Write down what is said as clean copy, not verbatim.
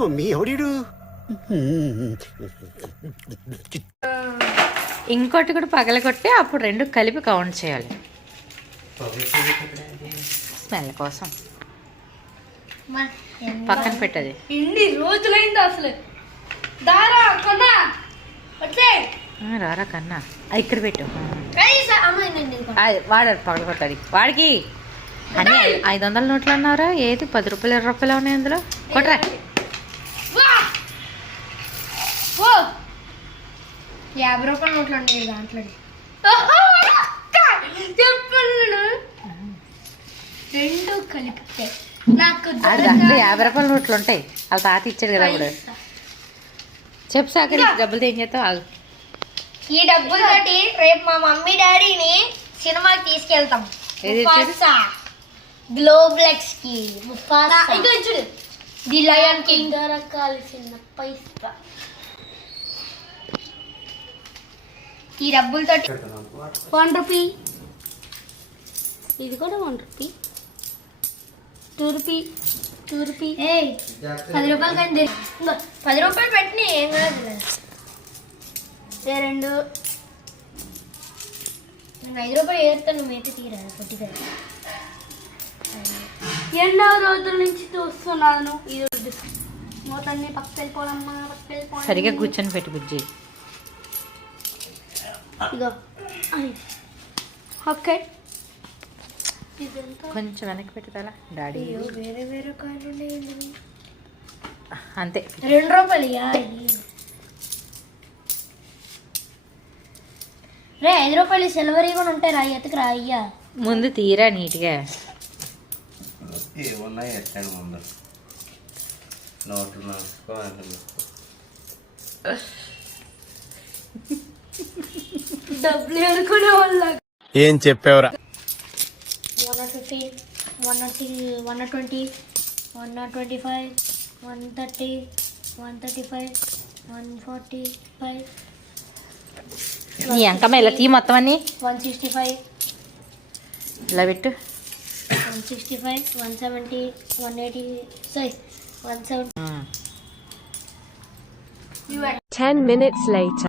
Mummy ఎవడు? ఇంకోటి కూడా పగలగొట్టి అప్పుడు రెండు కలిపి కౌంట్ చేయాలి స్మెల్ కోసం. పక్కన పెట్టది. ఇన్ని రోజులైంది అసలు. దారా కొన్నా వచ్చే రారా కన్నా అది ఇక్కడ పెట్టు. అమ్మాయి వాడు పగలగొట్టాలి. వాడికి అన్ని 500 నోట్లు అన్నారా? ఏది 10 రూపాయలు 20 రూపాయలు ఉన్నాయి అందులో. కొట్రా. 50 రూపాయల నోట్లు ఉన్నాయి దాంట్లో. చెప్పండి రెండు కలిపితే నాకు దాంట్లో 50 రూపాయల నోట్లు ఉంటాయి. వాళ్ళ తాత ఇచ్చాడు కదా ఇప్పుడు. చెప్పు సాకరి డబ్బులు ఏం చేస్తావు? ఆగు. ఈ డబ్బులతోటి రేపు మా మమ్మీ డాడీని సినిమాకి తీసుకెళ్తాం. గ్లోబ్లెక్స్ కి చూడు ది లయన్ కింగ్ కాల్సిన పైసా. ఈ డబ్బులతోటి 1 రూపీ, ఇది కూడా 1 రూపీ, 2 రూపీ, 2 రూపీ, 10 రూపాయలు కంటే 10 రూపాయలు పెట్టిన ఏం కాదు. రెండు 5 రూపాయలు ఏరుతాను మేత తీరా కొట్టిగా. ఎన్నో రోజుల నుంచి చూస్తున్నాను ఈ రోజు మూతన్ని పక్క వెళ్ళిపోవాలమ్మా, పక్క వెళ్ళిపోవాలి. సరిగా కూర్చొని పెట్టు బుజ్జి. ఇదో ఓకే. కొంచెం వెనక్కి పెట్టుదలా డాడీ. వేరే వేరే కాయలు ఉన్నాయి అంతే. 2 రూపాయలు రే. 5 రూపాయలు సిల్వర్ కూడా ఉంటాయి రా. ఎత్తుకు రా అయ్యా. ముందు తీరా నీట్గా. ఏమున్నాయి ఎత్తాను ముందు నోట్లు నడుచుకోవాలి. డబ్బులు అనుకునే వాళ్ళ. ఏం చెప్పావురా? 150, 120, 125, 130, 135, 145, నీ అంకమ్మ ఇలా తీ మొత్తం అన్ని 165, ఇలా పెట్టు. 165, 170, 180, sorry, 170. 10 minutes later.